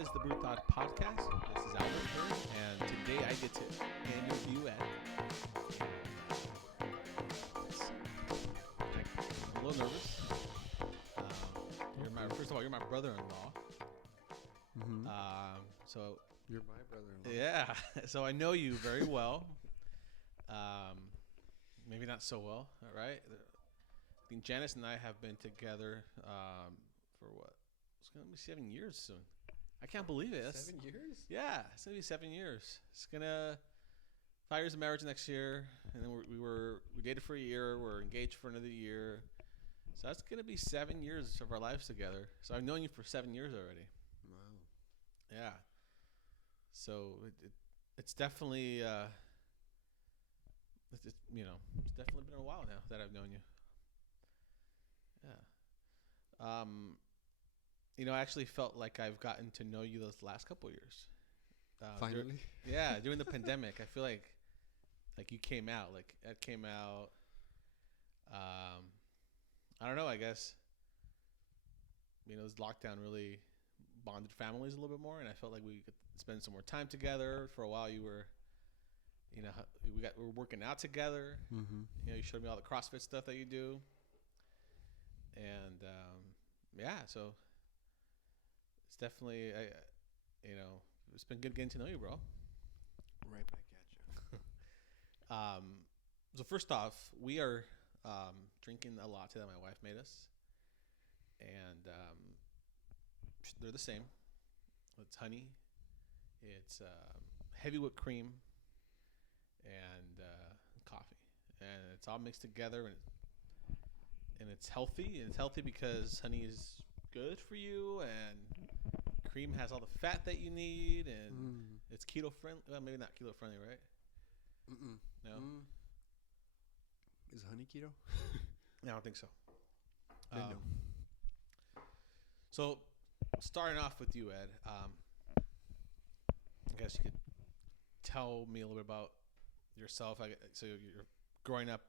is the Brewed Thoughts Podcast. This is Albert here, and today I get to interview Ed. I'm a little nervous. First of all, you're my brother-in-law. Mm-hmm. So You're my brother-in-law. yeah, so I know you very well. Maybe not so well. All right. I think Janice and I have been together for what? It's gonna be 7 years soon. I can't believe it. 7 years? Yeah, it's gonna be 7 years. It's gonna 5 years of marriage next year, and then we dated for a year. We're engaged for another year. So that's gonna be 7 years of our lives together. So I've known you for 7 years already. Wow. Yeah. So it's definitely it's definitely been a while now that I've known you. Yeah. I actually felt like I've gotten to know you those last couple of years. Finally? During the pandemic, I feel like you came out, like Ed came out. I don't know, I guess, this lockdown really bonded families a little bit more, and I felt like we could spend some more time together. For a while, you were, we were working out together. Mm-hmm. You showed me all the CrossFit stuff that you do. And so it's definitely, it's been good getting to know you, bro. Right back at you. So first off, we are drinking a latte that my wife made us, and they're the same. It's honey, it's heavy whipped cream, and coffee, and it's all mixed together, and it's healthy. And it's healthy because honey is good for you, and cream has all the fat that you need, and it's keto friendly. Well, maybe not keto friendly, right? Mm-mm. No. Is honey keto? I don't think so. No. So, starting off with you, Ed, I guess you could tell me a little bit about yourself. So you're growing up,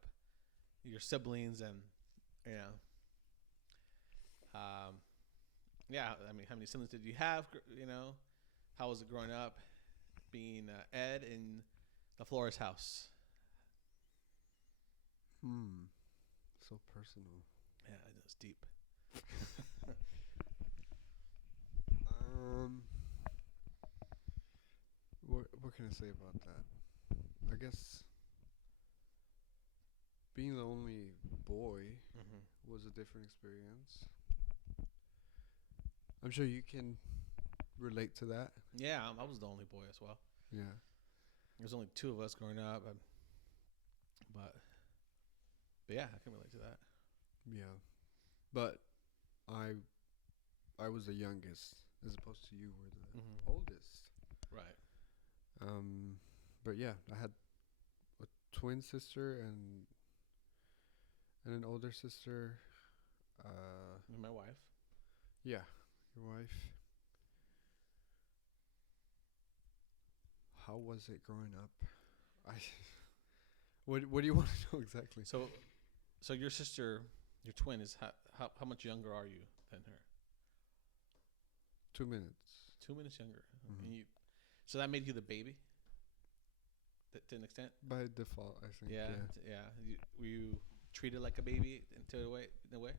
your siblings, and how many siblings did you have? How was it growing up, being Ed in the Flores house? So personal. Yeah, it's deep. What can I say about that? I guess being the only boy was a different experience. I'm sure you can relate to that. Yeah, I was the only boy as well. Yeah. There's only two of us growing up, but yeah, I can relate to that. Yeah. But I was the youngest as opposed to you were the oldest. Right. But yeah, I had a twin sister and an older sister. And my wife. Yeah, your wife. How was it growing up? What do you want to know exactly? So your sister, your twin, is how much younger are you than her? 2 minutes. 2 minutes younger. And so that made you the baby, to an extent. By default, I think. Yeah. Were you treated like a baby in a way?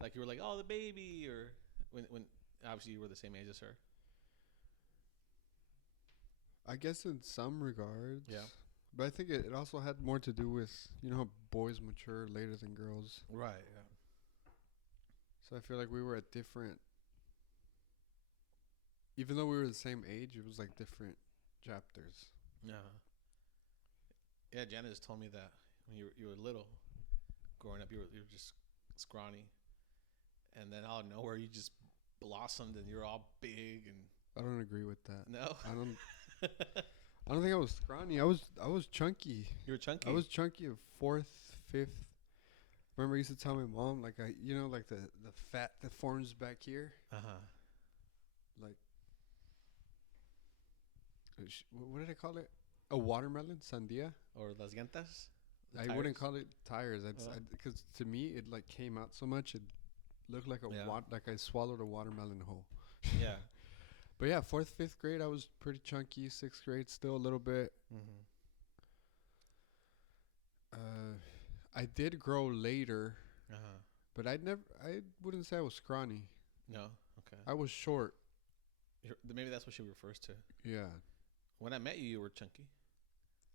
Like you were like, oh, the baby, or when obviously you were the same age as her. I guess in some regards. Yeah. But I think it also had more to do with, how boys mature later than girls. Right, yeah. So I feel like we were at different, even though we were the same age, it was like different chapters. Yeah. Yeah, Janice told me that when you were little, growing up, you were just scrawny, and then out of nowhere you just blossomed and you're all big. And I don't agree with that. No. I don't think I was scrawny. I was chunky. You were chunky. I was chunky of 4th, 5th. Remember, I used to tell my mom, like like the fat that forms back here. Like, what did I call it? A watermelon, sandia, or las llantas. I wouldn't call it tires. Because to me it like came out so much it looked like like I swallowed a watermelon whole. Yeah. But yeah, 4th, 5th grade, I was pretty chunky. 6th grade, still a little bit. Mm-hmm. I did grow later, Uh-huh. but I wouldn't say I was scrawny. No? Okay. I was short. Maybe that's what she refers to. Yeah. When I met you, you were chunky.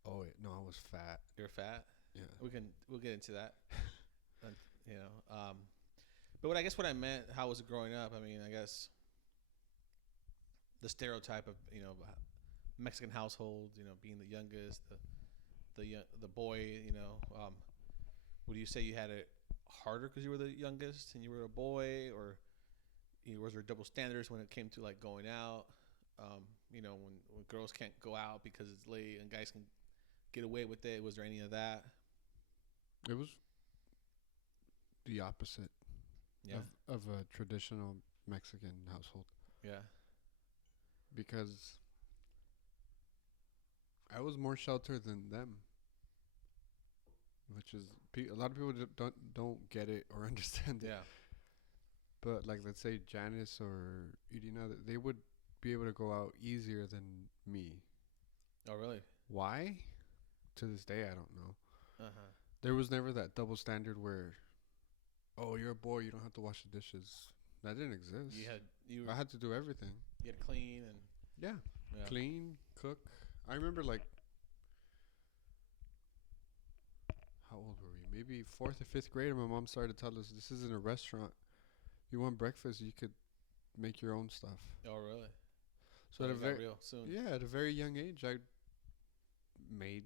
Oh, wait, no, I was fat. You're fat? Yeah. We'll get into that. You know, but what I meant, how was it growing up? I mean, I guess the stereotype of, you know, Mexican household, you know, being the youngest, the boy, you know, would you say you had it harder because you were the youngest and you were a boy, or was there double standards when it came to like going out? You know, when girls can't go out because it's late and guys can get away with it. Was there any of that? It was the opposite Yeah. of a traditional Mexican household. Yeah. Because I was more sheltered than them, which is a lot of people don't get it or understand it. Yeah. But like, let's say Janice or Irina, they would be able to go out easier than me. Oh, really? Why? To this day, I don't know. Uh-huh. There was never that double standard where, oh, you're a boy, you don't have to wash the dishes. That didn't exist. I had to do everything. You had to clean and yeah. Clean, cook. I remember, like, how old were we? Maybe 4th or 5th grade. My mom started to tell us, this isn't a restaurant. You want breakfast, you could make your own stuff. Oh, really? So real soon. Yeah, at a very young age, I made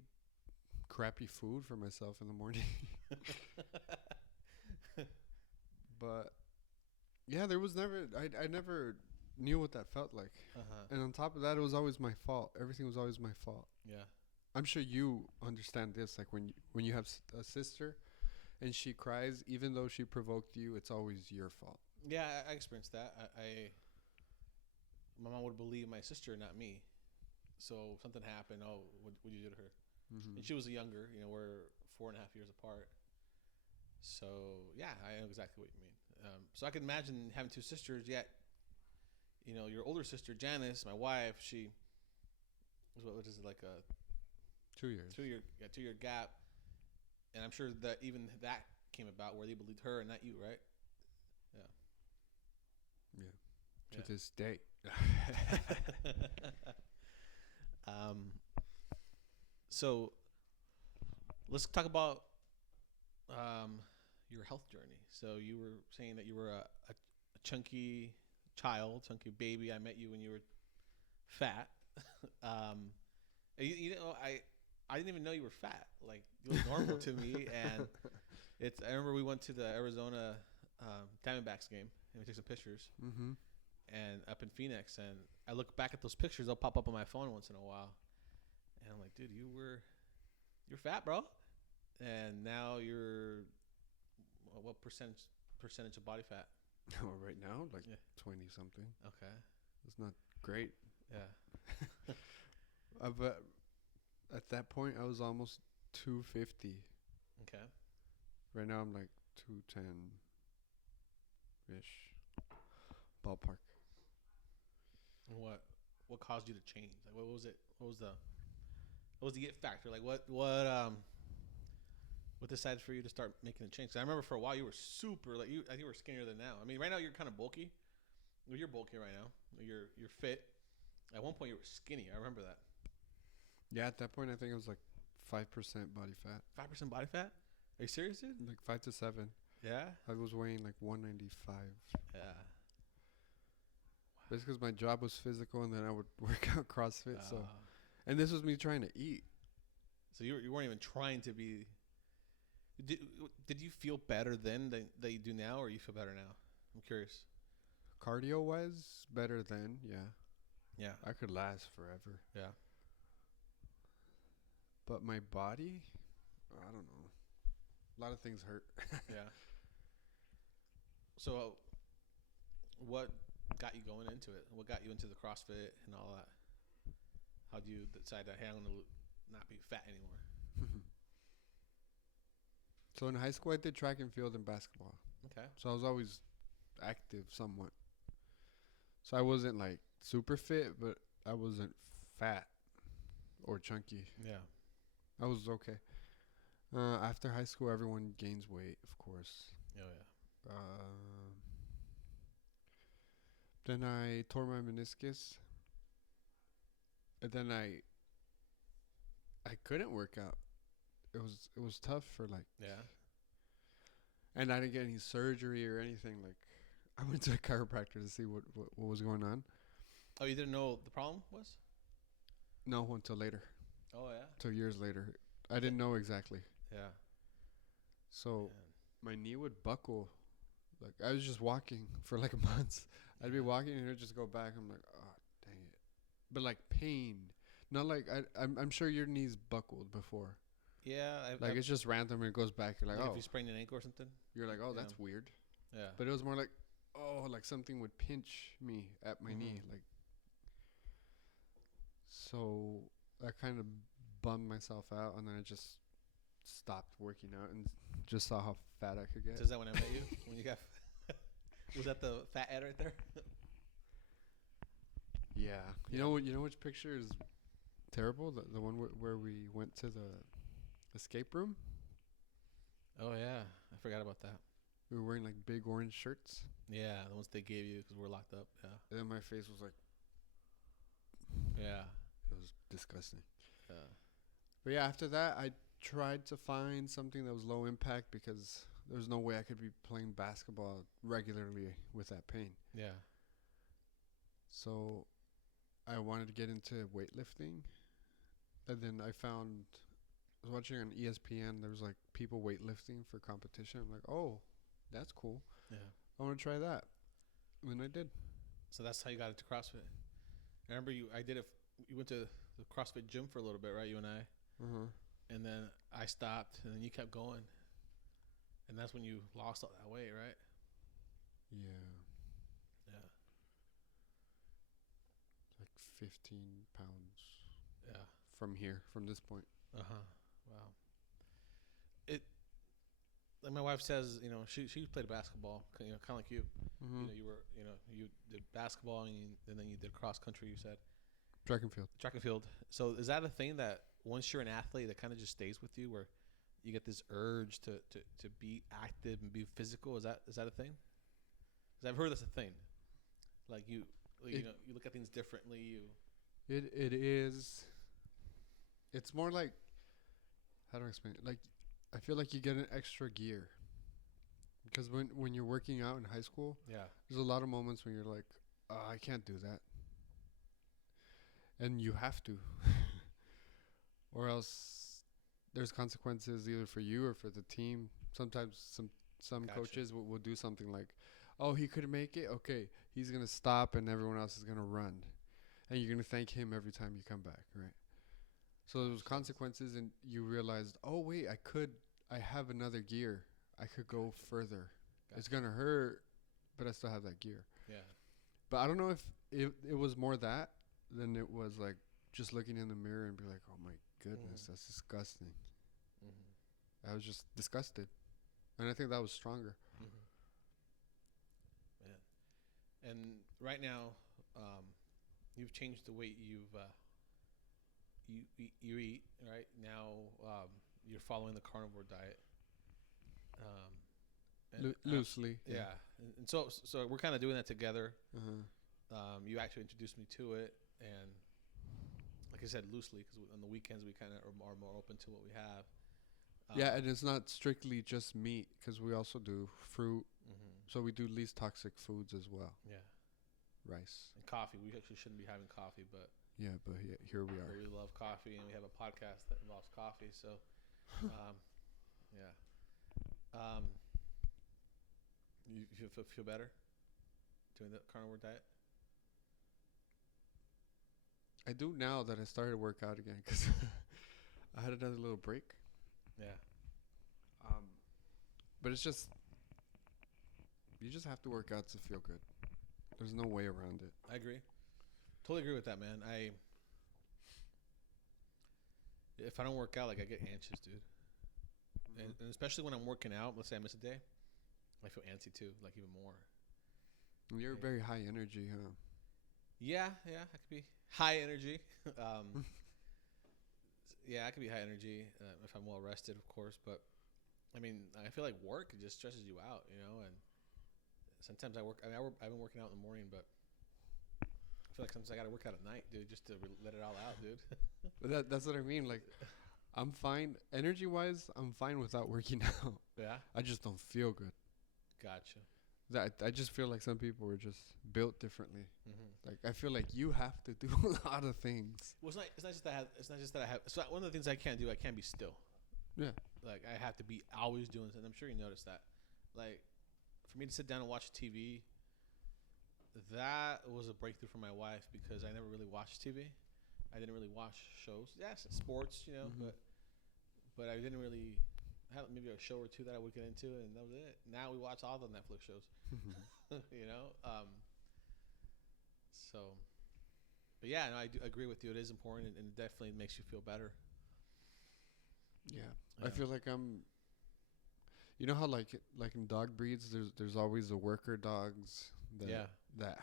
crappy food for myself in the morning. But yeah, there was never. I never knew what that felt like. Uh-huh. And on top of that, it was always my fault. Everything was always my fault. Yeah. I'm sure you understand this. Like when you have a sister, and she cries, even though she provoked you, it's always your fault. Yeah, I experienced that. My mom would believe my sister, not me. So something happened. Oh, what you do to her? Mm-hmm. And she was younger. You know, we're 4.5 years apart. So yeah, I know exactly what you mean. So I can imagine having two sisters. Yet, you know, your older sister Janice, my wife, she was what is it, like a 2 years? 2 year 2 year gap, and I'm sure that even that came about where they believed her and not you, right? Yeah. To this day. So let's talk about your health journey. So you were saying that you were a chunky child, chunky baby. I met you when you were fat. You know, I didn't even know you were fat. Like, it was normal to me. And I remember we went to the Arizona Diamondbacks game and we took some pictures. Mm-hmm. And up in Phoenix, and I look back at those pictures. They'll pop up on my phone once in a while, and I'm like, dude, you're fat, bro. And now you're what percentage of body fat? Oh, right now, like 20 something. Okay, it's not great. Yeah. But at that point, I was almost 250. Okay. Right now, I'm like 210 ish, ballpark. What caused you to change? Like, what was it? What was the it factor? Like, what decided for you to start making a change? 'Cause I remember for a while you were super, like, I think you were skinnier than now. I mean, right now you're kind of bulky. Well, you're bulky right now. You're fit. At one point you were skinny. I remember that. Yeah, at that point I think it was like 5% body fat. 5% body fat? Are you serious, dude? Like 5 to 7. Yeah. I was weighing like 195. Yeah. It's because my job was physical, and then I would work out CrossFit. And this was me trying to eat. So you weren't even trying to be. Did you feel better then than you do now, or you feel better now? I'm curious. Cardio wise, better then. Yeah. Yeah. I could last forever. Yeah. But my body, I don't know. A lot of things hurt. Yeah. So, what got you going into it? What got you into the CrossFit and all that? How do you decide that, hey, I'm going to not be fat anymore? So in high school, I did track and field and basketball. Okay. So I was always active somewhat. So I wasn't like super fit, but I wasn't fat or chunky. Yeah. I was okay. After high school, everyone gains weight, of course. Oh yeah. Then I tore my meniscus, and then I couldn't work out. It was tough for like. Yeah. And I didn't get any surgery or anything. Like, I went to a chiropractor to see what was going on. Oh, you didn't know what the problem was? No, until later. Oh yeah. 2 years later, I didn't know exactly. Yeah. So my knee would buckle. Like, I was just walking for like a month. I'd be walking and it'd just go back. I'm like, oh, dang it. But like pain. Not like, I'm sure your knees buckled before. Yeah. Like, it's just random and it goes back. You're like, if oh. you sprained an ankle or something? You're like, oh, Yeah. that's weird. Yeah. But it was more like, oh, like something would pinch me at my knee. Like, so I kind of bummed myself out, and then I just stopped working out and just saw how fat I could get. So is that when I met you? When you got was that the fat Ed right there? Yeah. You know which picture is terrible? The one where we went to the escape room? Oh yeah, I forgot about that. We were wearing like big orange shirts. Yeah, the ones they gave you because we're locked up. Yeah. And then my face was like, Yeah. it was disgusting. Yeah. But yeah, after that, I tried to find something that was low impact because there was no way I could be playing basketball regularly with that pain. Yeah. So I wanted to get into weightlifting. And then I was watching on ESPN, there was like people weightlifting for competition. I'm like, oh, that's cool. Yeah. I want to try that. And then I did. So that's how you got into CrossFit. I remember you went to the CrossFit gym for a little bit, right? You and I. Uh-huh. And then I stopped, and then you kept going. And that's when you lost all that weight, right? Yeah. Yeah. Like 15 pounds. Yeah. From this point. Uh-huh. Wow. Like my wife says, she played basketball, kind of like you. Mm-hmm. You did basketball and then you did cross country, you said. Track and field. Track and field. So is that a thing that once you're an athlete that kind of just stays with you, where you get this urge to be active and be physical? Is that a thing? Because I've heard that's a thing. Like you look at things differently. It is. It's more like, how do I explain it? Like, I feel like you get an extra gear. Because when you're working out in high school, Yeah. there's a lot of moments when you're like, I can't do that. And you have to. Or else there's consequences either for you or for the team. Sometimes some Gotcha. coaches will do something like, oh, he couldn't make it? Okay, he's going to stop and everyone else is going to run. And you're going to thank him every time you come back, right? So there was consequences, and you realized, oh, wait, I have another gear. I could go further. Gotcha. It's going to hurt, but I still have that gear. Yeah. But I don't know if it was more that than it was like just looking in the mirror and be like, oh, my goodness, that's disgusting. I was just disgusted. And I think that was stronger. Yeah. And right now, you've changed the way you eat. Right now, you're following the carnivore diet. Loosely. Yeah. And so we're kind of doing that together. Uh-huh. You actually introduced me to it, and like I said, loosely, because on the weekends we kind of are more open to what we have. Yeah, and it's not strictly just meat, because we also do fruit. So we do least toxic foods as well. Yeah. Rice. And coffee. We actually shouldn't be having coffee, but Yeah, but here we are. we love coffee, and we have a podcast that involves coffee. So, yeah. You feel better doing the carnivore diet? I do now that I started to work out again, because I had another little break. Yeah. But it's just, you just have to work out to feel good. There's no way around it. I agree. Totally agree with that, man. If I don't work out, like I get anxious, dude. And especially when I'm working out, let's say I miss a day, I feel antsy too, like even more. You're very high energy, huh? Yeah, I could be high energy. um, yeah, I could be high energy if I'm well rested, of course. But I mean, I feel like work just stresses you out, and sometimes I work. I mean, I've been working out in the morning, but I feel like sometimes I got to work out at night, dude, just to let it all out, dude. But that's what I mean. Like, I'm fine energy wise. I'm fine without working out. Yeah, I just don't feel good. gotcha. That I just feel like some people are just built differently. Mm-hmm. Like I feel like you have to do a lot of things. Well, it's not just that I have. It's not just that I have. So one of the things I can't do, I can't be still. Yeah. Like I have to be always doing something. I'm sure you noticed that. Like for me to sit down and watch TV, that was a breakthrough for my wife because I never really watched TV. I didn't really watch shows. Yes, sports, Mm-hmm. but I didn't really have maybe a show or two that I would get into, and that was it. Now we watch all the Netflix shows, you know. So, but yeah, no, I do agree with you. It is important, and it definitely makes you feel better. Yeah. Yeah. I feel like I'm. You know how like in dog breeds, there's always the worker dogs that Yeah. that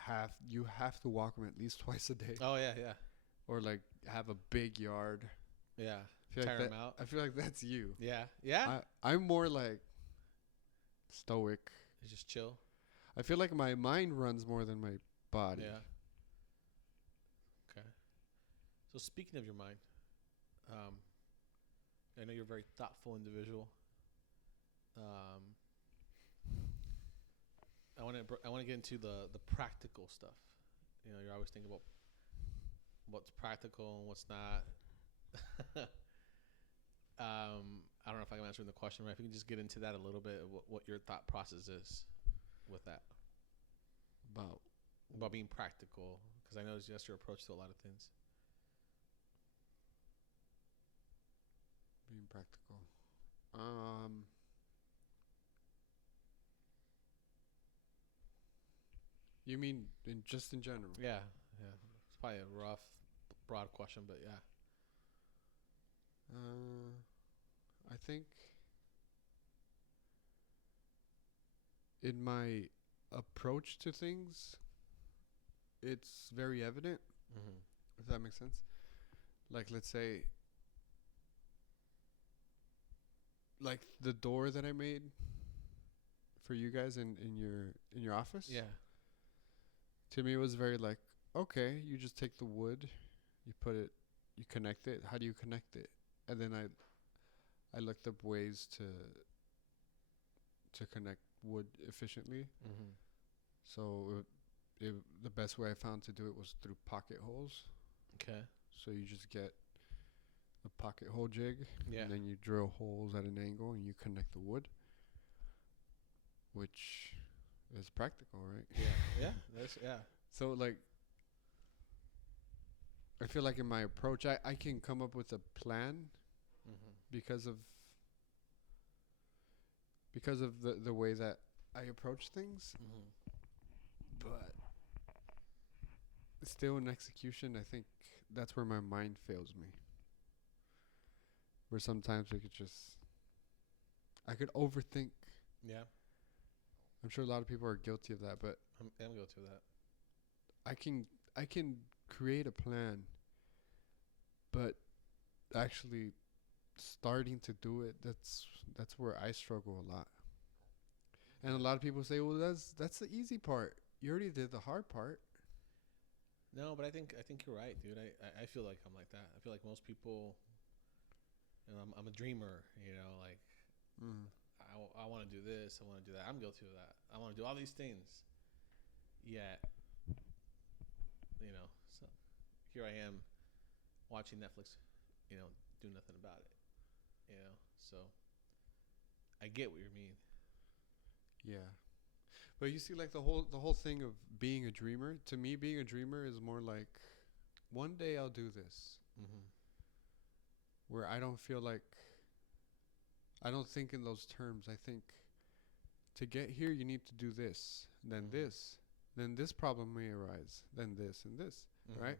you have to walk them at least twice a day, Oh yeah, yeah, or like have a big yard. yeah. I feel Tire like them out. I feel like that's you. Yeah, yeah. I'm more like stoic. It's just chill. I feel like my mind runs more than my body. Yeah. Okay. So speaking of your mind, um, I know you're a very thoughtful individual. Um, I want to get into the practical stuff. You're always thinking about what's practical and what's not. I don't know if I'm answering the question right. If you can just get into that a little bit, what your thought process is with that About about being practical, because I know that's your approach to a lot of things. being practical. You mean just in general? Yeah, yeah. It's probably a rough, broad question, but yeah. I think in my approach to things, it's very evident, Mm-hmm. if that makes sense. Like, let's say, like the door that I made for you guys in your office. Yeah. To me, it was very like, okay, you just take the wood, you put it, you connect it. How do you connect it? And then I looked up ways to connect wood efficiently. Mm-hmm. So the best way I found to do it was through pocket holes. Okay. So you just get a pocket hole jig, Yeah. and then you drill holes at an angle, and you connect the wood, which is practical, right? Yeah. Yeah. That's yeah. So like, I feel like in my approach, I can come up with a plan Mm-hmm. because of the way that I approach things, Mm-hmm. but still in execution, I think that's where my mind fails me. Where sometimes I could overthink. Yeah. I'm sure a lot of people are guilty of that, but I'm go to that. I can create a plan, but actually starting to do it, that's where I struggle a lot. And a lot of people say, "Well, that's the easy part. You already did the hard part." No, but I think you're right, dude. I feel like I'm like that. I feel like most people, I'm a dreamer. Like Mm. I want to do this. I want to do that. I'm guilty of that. I want to do all these things. Yet, so here I am watching Netflix, do nothing about it. So I get what you mean. Yeah. But you see, like the whole thing of being a dreamer. To me, being a dreamer is more like, one day I'll do this. Mm-hmm. Where I don't feel like, I don't think in those terms. I think to get here, you need to do this, then Mhm. this, then this problem may arise, then this and this, Mm-hmm. right?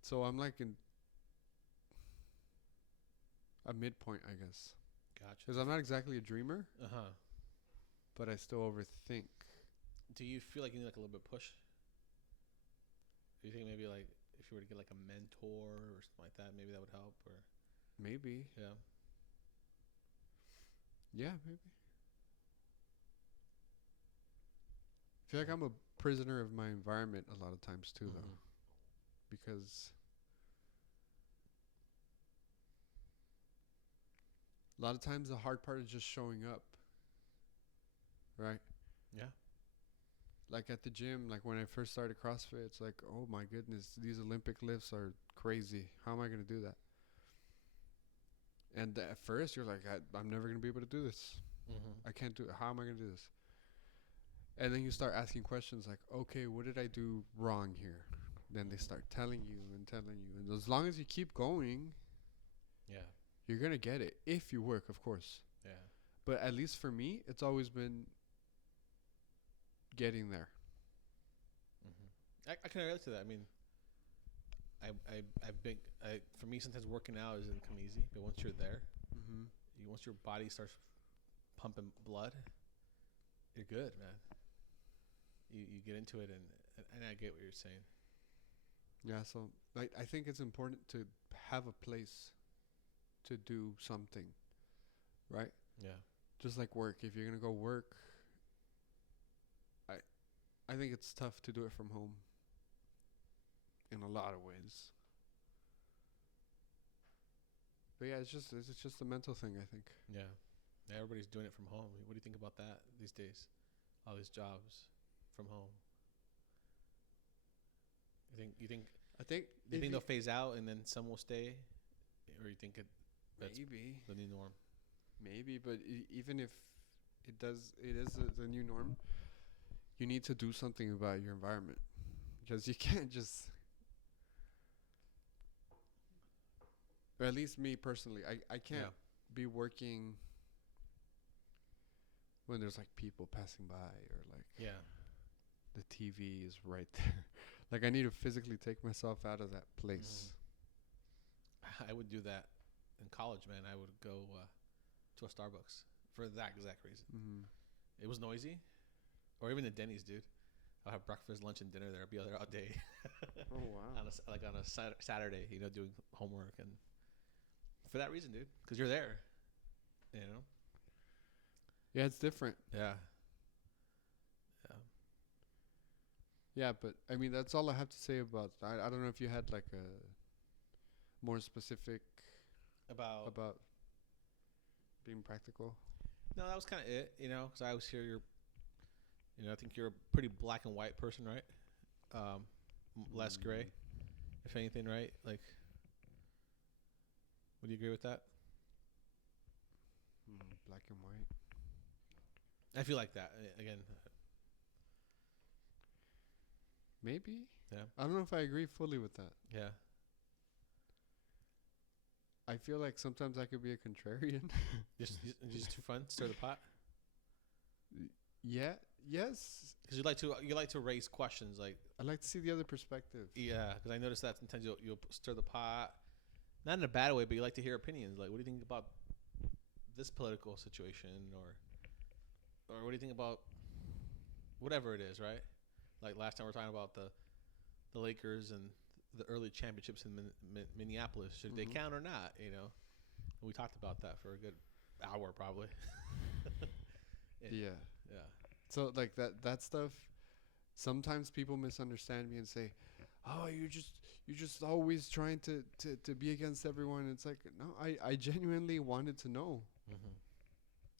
So I'm like in a midpoint, I guess, Gotcha. because I'm not exactly a dreamer, Uh-huh. but I still overthink. Do you feel like you need like a little bit of push? you think maybe like if you were to get like a mentor or something like that, maybe that would help? Or Maybe. yeah, Yeah, maybe. I feel like I'm a prisoner of my environment a lot of times too, though, because a lot of times the hard part is just showing up, right? Yeah. Like at the gym, like when I first started CrossFit, it's like, oh my goodness, these Olympic lifts are crazy. How am I going to do that? And at first, you're like, I'm never going to be able to do this. I can't do it. How am I going to do this? And then you start asking questions like, okay, what did I do wrong here? Then they start telling you. And as long as you keep going, Yeah. you're going to get it. If you work, of course. Yeah. But at least for me, it's always been getting there. I can relate to that. I mean, I've been, for me, sometimes working out isn't come easy, but once you're there, once your body starts pumping blood, you're good, man. You get into it, and I get what you're saying. Yeah, so I think it's important to have a place to do something, right? Yeah. Just like work. If you're going to go work, I think it's tough to do it from home in a lot of ways. But yeah, it's just a mental thing, I think. Yeah. Everybody's doing it from home. What do you think about that these days? All these jobs from home. You think they'll phase out and then some will stay, or you think that's maybe the new norm? Maybe, but even if it is the new norm. You need to do something about your environment, because you can't just. Or at least me personally, I can't be working when there's like people passing by or like the TV is right there. Like I need to physically take myself out of that place. I would do that in college, man. I would go to a Starbucks for that exact reason. It was noisy, or even the Denny's, dude. I'll have breakfast, lunch, and dinner there. I'll be there all day. Oh wow! on a Saturday, doing homework, and for that reason, dude, because you're there. Yeah, it's different. Yeah. Yeah, but I mean that's all I have to say about. I don't know if you had like a more specific about being practical. No, that was kind of it. Because I always hear I think you're a pretty black and white person, right? Less gray, if anything, right? Like, would you agree with that? Black and white. I feel like that again. Maybe. Yeah. I don't know if I agree fully with that. Yeah. I feel like sometimes I could be a contrarian. just too fun, stir the pot. Yeah. Yes. Because you like to raise questions, like I like to see the other perspective. Yeah, because I noticed that sometimes you'll stir the pot, not in a bad way, but you like to hear opinions. Like, what do you think about this political situation, or what do you think about whatever it is, right? Like last time we were talking about the Lakers and the early championships in Minneapolis. Should they count or not? And we talked about that for a good hour, probably. Yeah. Yeah. So like that stuff, sometimes people misunderstand me and say, "Oh, you're just always trying to be against everyone." It's like, no, I genuinely wanted to know,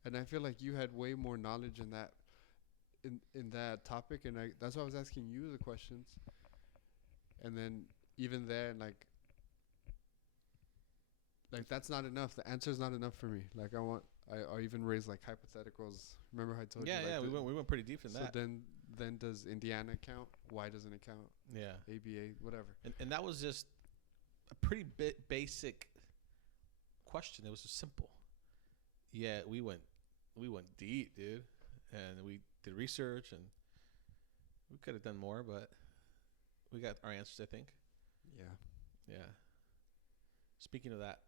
and I feel like you had way more knowledge in that topic, and that's why I was asking you the questions. And then even then, like that's not enough. The answer's not enough for me. Like I even raised like hypotheticals. Remember how I told you? Yeah, we went pretty deep in so that. So then does Indiana count? Why doesn't it count? Yeah. ABA, whatever. And that was just a pretty basic question. It was just simple. Yeah, we went deep, dude, and we did research, and we could have done more, but we got our answers, I think. Yeah. Speaking of that,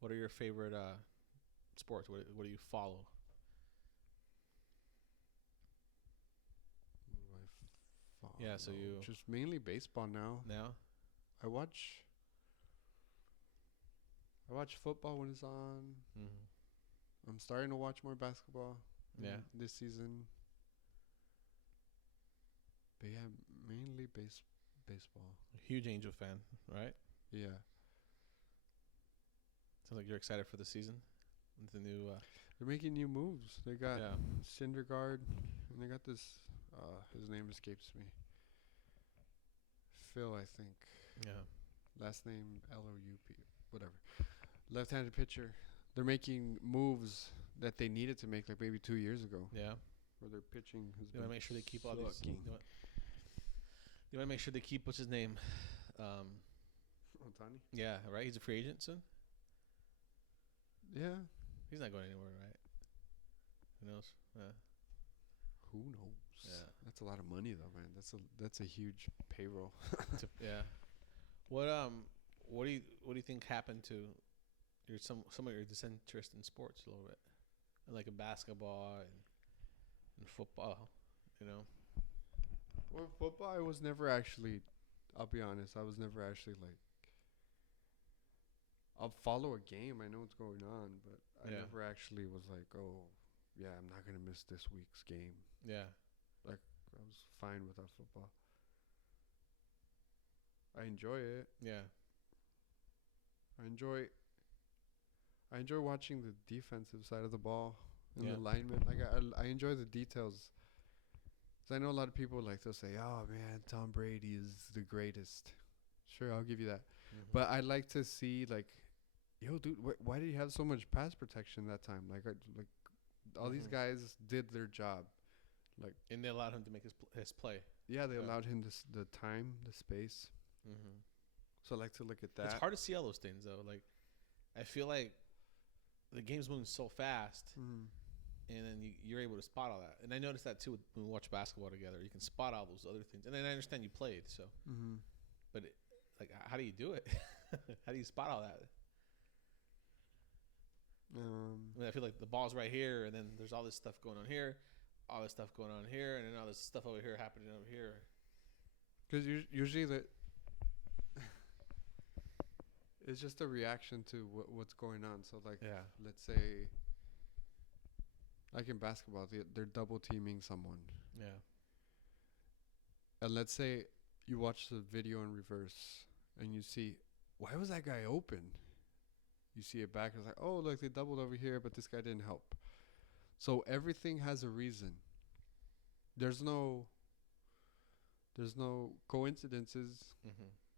what are your favorite sports? What do you follow? Yeah, so you just mainly baseball now. now. I watch football when it's on. Mm-hmm. I'm starting to watch more basketball. Yeah. This season. But yeah, mainly baseball. Huge Angel fan, right? Yeah. Sounds like you're excited for the season. The new. They're making new moves. They got Yeah. Syndergaard, and they got this. His name escapes me. Phil, I think. Yeah. Last name Loup, whatever. Left-handed pitcher. They're making moves that they needed to make like maybe 2 years ago. Yeah. Where their pitching has You want to make sure they keep all these. You want to make sure they keep what's his name. Otani? Yeah. Right. He's a free agent soon. Yeah. He's not going anywhere, right? Who knows? Yeah. Who knows? Yeah. That's a lot of money though, man. That's a huge payroll. Yeah. What do you think happened to your some of your disinterest in sports a little bit, like in basketball and football, you know? Well, football, I was never actually. I'll be honest. I was never actually like. I'll follow a game. I know what's going on, but I never actually was like, oh, yeah, I'm not gonna miss this week's game. Yeah. Like I was fine without football. I enjoy it. Yeah. I enjoy watching the defensive side of the ball and Yeah. the linemen. Like I enjoy the details. 'Cause I know a lot of people like they'll say, "Oh man, Tom Brady is the greatest." Sure, I'll give you that. Mm-hmm. But I like to see like, yo, dude, why did he have so much pass protection that time? Like all these guys did their job. Like, and they allowed him to make his play. yeah, they allowed him the time, the space. Mm-hmm. So I like to look at that. It's hard to see all those things though. Like, I feel like the game's moving so fast, Mm-hmm. and then you're able to spot all that. And I noticed that too when we watch basketball together. You can spot all those other things. And then I understand you played, so. Mm-hmm. But like, how do you do it? How do you spot all that? I mean, I feel like the ball's right here, and then there's all this stuff going on here, all this stuff going on here, and then all this stuff over here happening over here. Because usually it's just a reaction to what's going on. So like, let's say, like in basketball, they're double teaming someone. Yeah. And let's say you watch the video in reverse, and you see, why was that guy open? You see it back, it's like, oh, look, they doubled over here, but this guy didn't help. So everything has a reason. There's no coincidences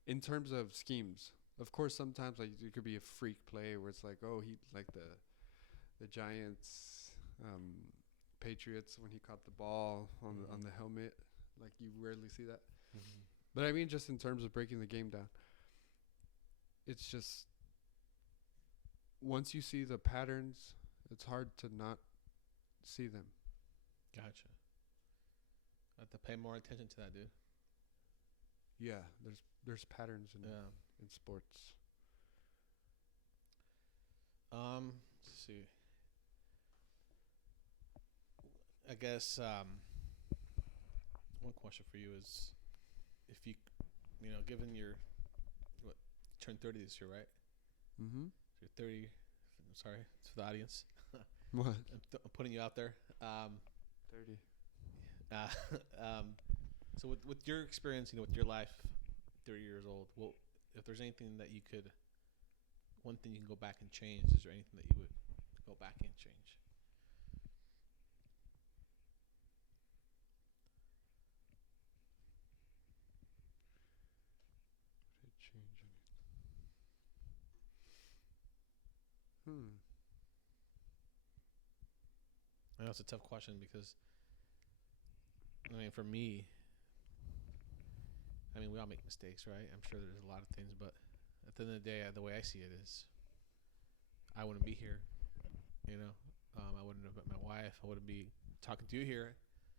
in terms of schemes. Of course, sometimes like it could be a freak play where it's like, oh, he like the Giants, Patriots when he caught the ball on the helmet. Like you rarely see that. Mm-hmm. But I mean, just in terms of breaking the game down, it's just once you see the patterns, it's hard to not see them. Gotcha. I have to pay more attention to that, dude. Yeah, there's patterns in sports. Let's see. I guess one question for you is, if you given your turned 30 this year, right? Mm-hmm. So you're 30. I'm sorry, it's for the audience. What? I'm putting you out there. 30. So with your experience, with your life, 30 years old, well, if there's anything that one thing you can go back and change, is there anything that you would go back and change? I know it's a tough question because, I mean, for me, we all make mistakes, right? I'm sure there's a lot of things, but at the end of the day, the way I see it is, I wouldn't be here, I wouldn't have met my wife. I wouldn't be talking to you here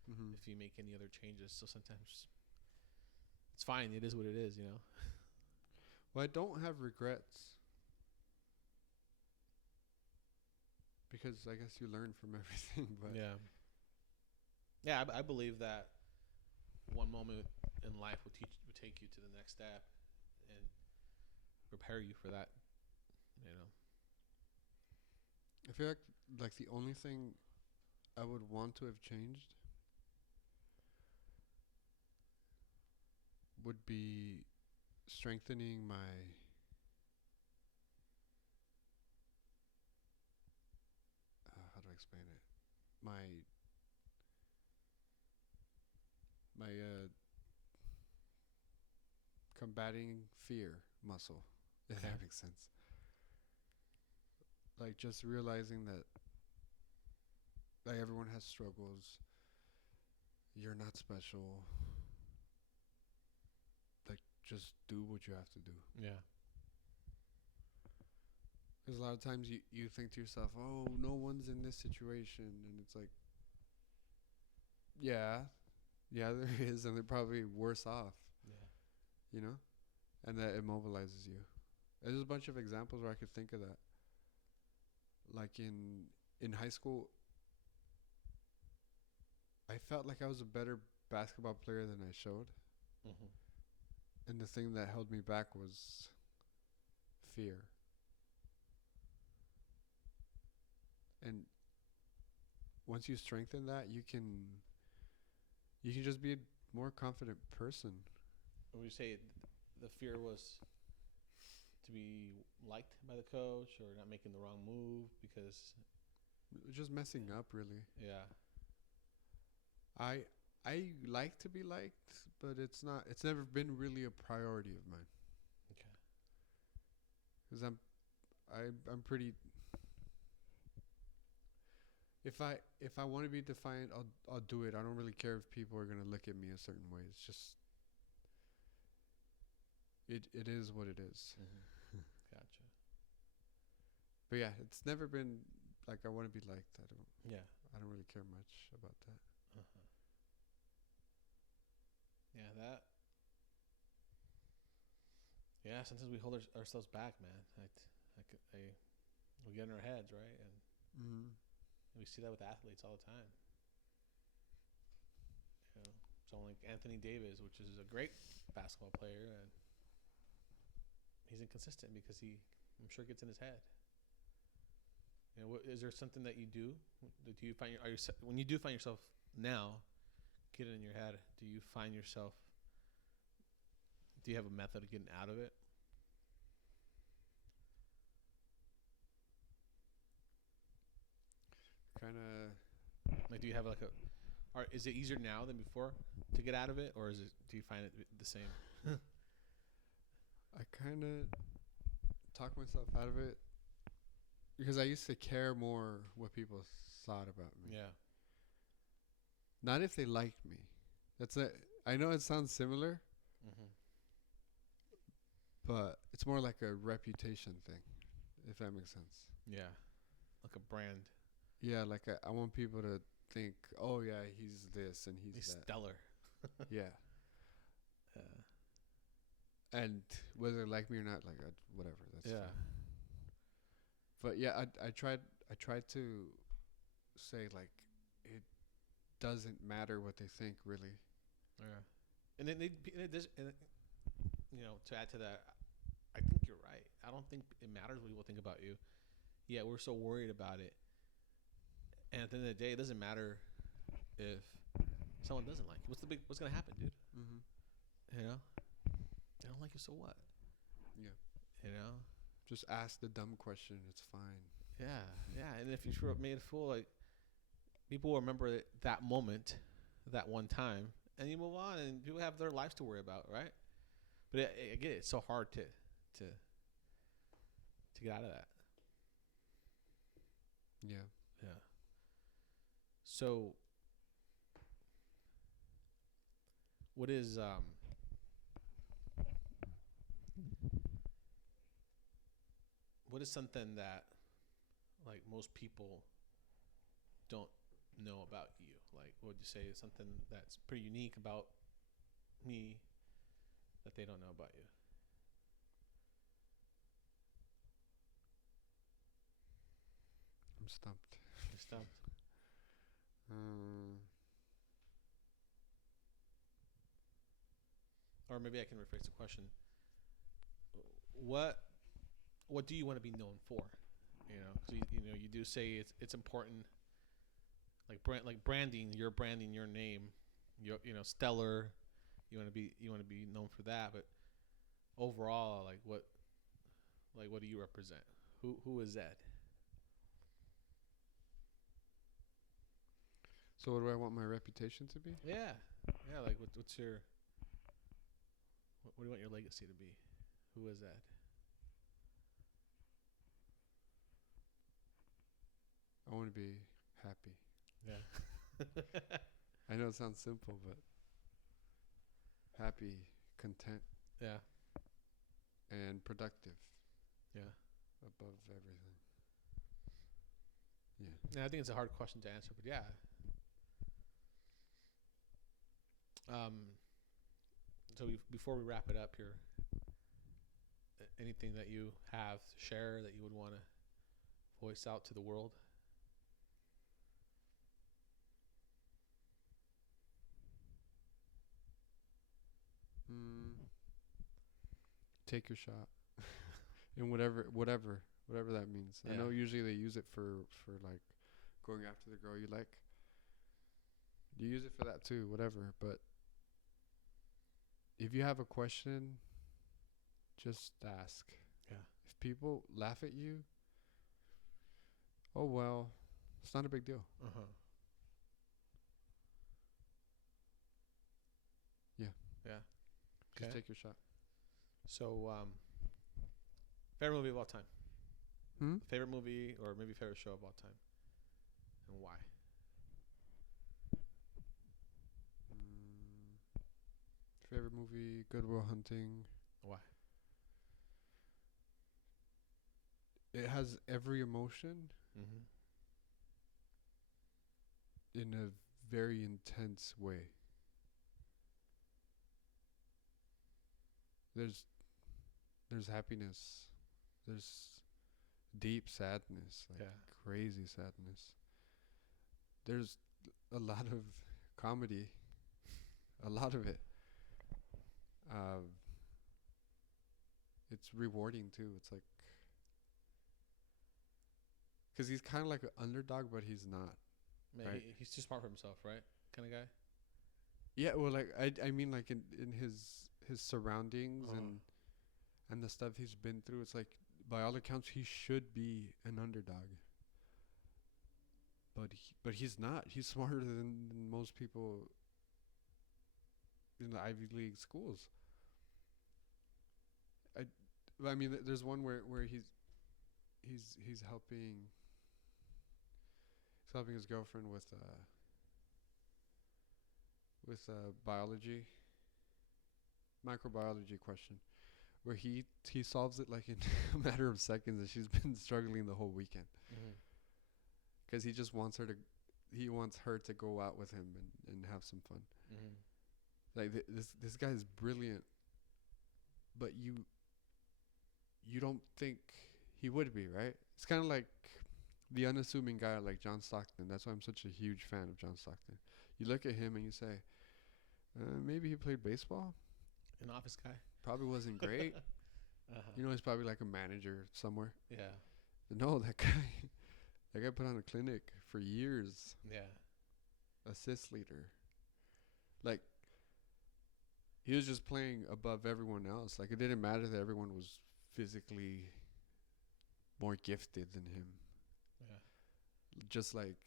if you make any other changes. So sometimes it's fine. It is what it is, Well, I don't have regrets because I guess you learn from everything. But yeah, I believe that one moment in life will take you to the next step and prepare you for that. You know. I feel like the only thing I would want to have changed would be strengthening my how do I explain it? My combating fear muscle, if that makes sense. Like just realizing that like everyone has struggles. You're not special. Like just do what you have to do. Yeah. Because a lot of times you think to yourself, oh, no one's in this situation. And it's like, yeah, there is. And they're probably worse off, Yeah. you know? And that immobilizes you. There's a bunch of examples where I could think of that. Like in high school, I felt like I was a better basketball player than I showed. Mm-hmm. And the thing that held me back was fear. And once you strengthen that, you can just be a more confident person. When you say the fear was to be liked by the coach or not making the wrong move because just messing up, really. Yeah. I like to be liked, but it's never been really a priority of mine. Okay. Because I'm pretty. If I want to be defiant, I'll do it. I don't really care if people are gonna look at me a certain way. It's just it is what it is. Mm-hmm. Gotcha. But yeah, it's never been like I want to be liked. I don't really care much about that. Uh-huh. Yeah, that. Yeah, sometimes we hold ourselves back, man. We get in our heads, right? And we see that with athletes all the time. You know, someone like Anthony Davis, which is a great basketball player, and he's inconsistent because I'm sure, gets in his head. You know, is there something that you do? Do you find when you do find yourself now, get it in your head? Do you find yourself? Do you have a method of getting out of it? Kind of. Like, do you have or is it easier now than before to get out of it, or do you find it the same? I kind of talk myself out of it because I used to care more what people thought about me. Yeah. Not if they liked me. I know it sounds similar, but it's more like a reputation thing, if that makes sense. Yeah. Like a brand. Yeah, like I want people to think, oh yeah, he's this and he's that. Stellar. Yeah. And whether they like me or not, like whatever. That's fine. But yeah, I tried to say like it doesn't matter what they think, really. Yeah. And then you know, to add to that, I think you're right. I don't think it matters what people think about you. Yeah, we're so worried about it. And at the end of the day, it doesn't matter if someone doesn't like you. What's gonna happen, dude? You know, they don't like you, so what? Yeah. You know, just ask the dumb question. It's fine. Yeah. And if you screw up, made a fool, like people will remember that moment, that one time, and you move on, and people have their lives to worry about, right? But I get it. It's so hard to get out of that. Yeah. So, what is something that like most people don't know about you? Like, what would you say is something that's pretty unique about me that they don't know about you? I'm stumped. You're stumped. or maybe I can rephrase the question. What what do you want to be known for? You know, 'cause you do say it's important, like branding. You're branding your name. Stellar. You want to be known for that. But overall, what do you represent? Who is that? So what do I want my reputation to be? Yeah, yeah. Like what's your what do you want your legacy to be? Who is that? I want to be happy. Yeah. I know it sounds simple, but happy, content, Yeah. and productive Yeah. above everything. Yeah. Yeah. I think it's a hard question to answer, but yeah. So before we wrap it up here, anything that you have to share that you would want to voice out to the world? Take your shot. And whatever that means. I Yeah. know usually they use it for like going after the girl you like. You use it for that too, whatever. But if you have a question, just ask. Yeah. If people laugh at you, oh well, it's not a big deal. Uh-huh. Yeah. Yeah. Just Okay. take your shot. So, favorite movie of all time? Hmm? Favorite movie or maybe favorite show of all time? And why? Favorite movie, Good Will Hunting. Why? It has every emotion Mm-hmm. in a very intense way. There's happiness. There's deep sadness, like Yeah. crazy sadness. There's a lot of comedy, a lot of it. It's rewarding too. It's like, cause he's kind of like an underdog, but he's not. Man, Right. he's too smart for himself, right? Kind of guy. Yeah, well, like I mean, like in his surroundings and the stuff he's been through, it's like by all accounts he should be an underdog. But he's not. He's smarter than most people in the Ivy League schools. I mean, there's one where he's helping his girlfriend with biology, microbiology question, where he solves it like in a matter of seconds, and she's been struggling the whole weekend Mm-hmm. because he just wants her to go out with him and have some fun. Mm-hmm. Like this guy is brilliant, but you don't think he would be, right? It's kind of like the unassuming guy like John Stockton. That's why I'm such a huge fan of John Stockton. You look at him and you say, maybe he played baseball. An office guy. Probably wasn't great. Uh-huh. You know, he's probably like a manager somewhere. Yeah. But no, that guy put on a clinic for years. Yeah. Assist leader. Like, he was just playing above everyone else. Like, it didn't matter that everyone was physically more gifted than him. Yeah. Just like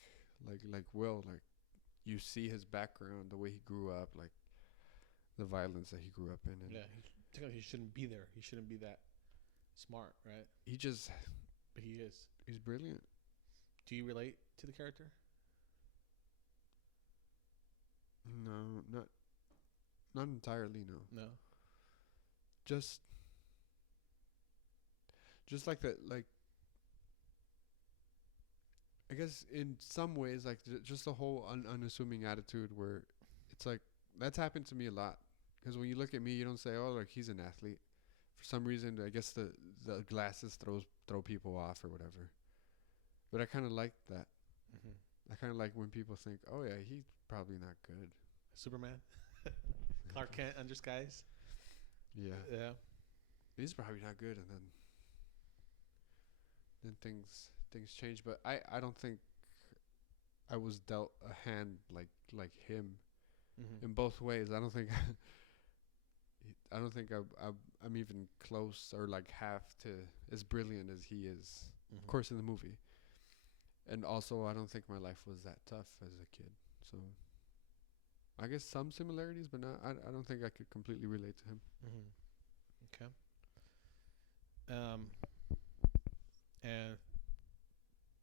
Will, like, you see his background, the way he grew up, like the violence that he grew up in, and Yeah. Technically, he shouldn't be there. He shouldn't be that smart, right? But he is. he's brilliant. Do you relate to the character? No, not entirely. No, No. just like that. Like, I guess in some ways, like just the whole unassuming attitude, where it's like that's happened to me a lot. Because when you look at me, you don't say, "Oh, like he's an athlete." For some reason, I guess the glasses throw people off or whatever. But I kind of like that. Mm-hmm. I kind of like when people think, "Oh yeah, he's probably not good." Superman. Clark Kent under skies. Yeah. Yeah. He's probably not good, and then things change. But I don't think I was dealt a hand like him in both ways. I don't think I'm even close or like half to as brilliant as he is. Of course, in the movie. And also, I don't think my life was that tough as a kid. So, I guess some similarities, but not. I don't think I could completely relate to him. Okay. And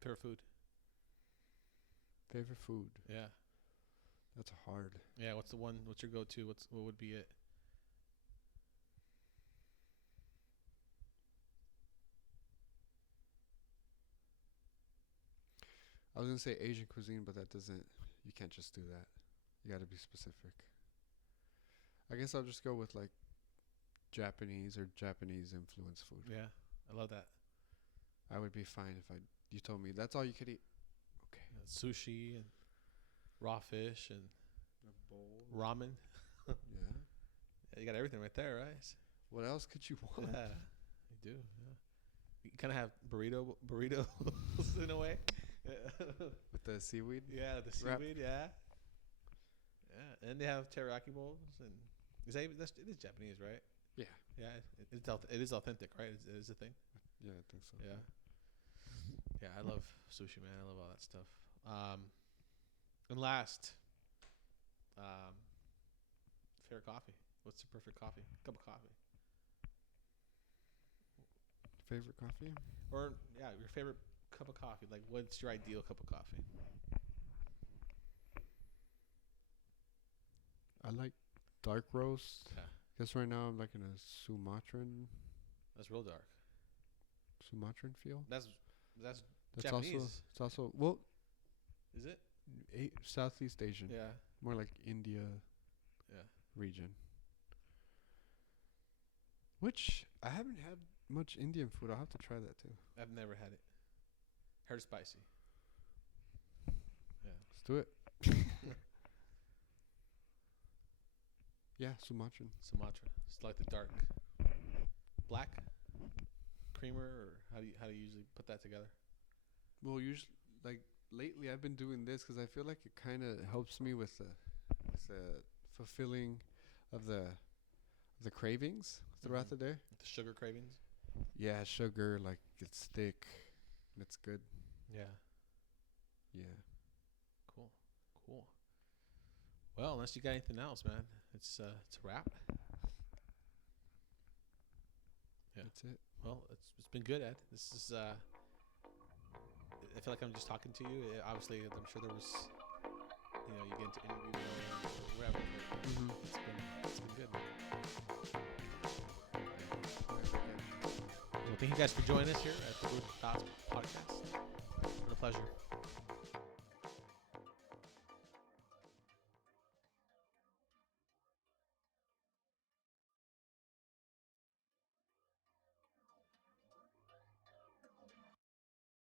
favorite food. Favorite food? Yeah. That's hard. Yeah. What's the one? What's your go-to? What would be it? I was gonna say Asian cuisine, but that doesn't. You can't just do that. You got to be specific. I guess I'll just go with like Japanese or Japanese influenced food. Yeah, I love that. I would be fine if you told me that's all you could eat. Okay. Sushi and raw fish and A bowl. ramen. Yeah. Yeah, you got everything right there, right? What else could you want? Yeah, you do. Yeah. You kind of have burritos in a way. With the seaweed? Yeah, the seaweed. Yeah. Yeah, and they have teriyaki bowls, and it is Japanese, right? Yeah. Yeah, it is authentic, right? It is a thing. Yeah, I think so. Yeah. Yeah, I love sushi, man. I love all that stuff. And last, favorite coffee. What's the perfect coffee? Cup of coffee. Favorite coffee? Or yeah, your favorite cup of coffee. Like, what's your ideal cup of coffee? I like dark roast. Yeah, Guess right now I'm liking a Sumatran that's real dark. feel. That's That's Japanese. also well, Is it? Southeast Asian. Yeah. More like India Yeah. region. Which I haven't had much Indian food. I'll have to try that too. I've never had it. Heard it's spicy. Yeah. Let's do it. Yeah, Sumatran. Sumatra. It's like the dark black creamer, or how do you usually put that together? Well, usually, like lately, I've been doing this because I feel like it kind of helps me with the fulfilling of the cravings throughout the day. The sugar cravings. Yeah, sugar, like it's thick, and it's good. Yeah. Yeah. Cool. Well, unless you got anything else, man, it's a wrap. Yeah. That's it. Well, it's been good, Ed. This is I feel like I'm just talking to you. Obviously, I'm sure there was, you get into interview mode or whatever. But it's been good. Well, thank you guys for joining us here at the Brewed Thoughts Podcast. It's been a pleasure.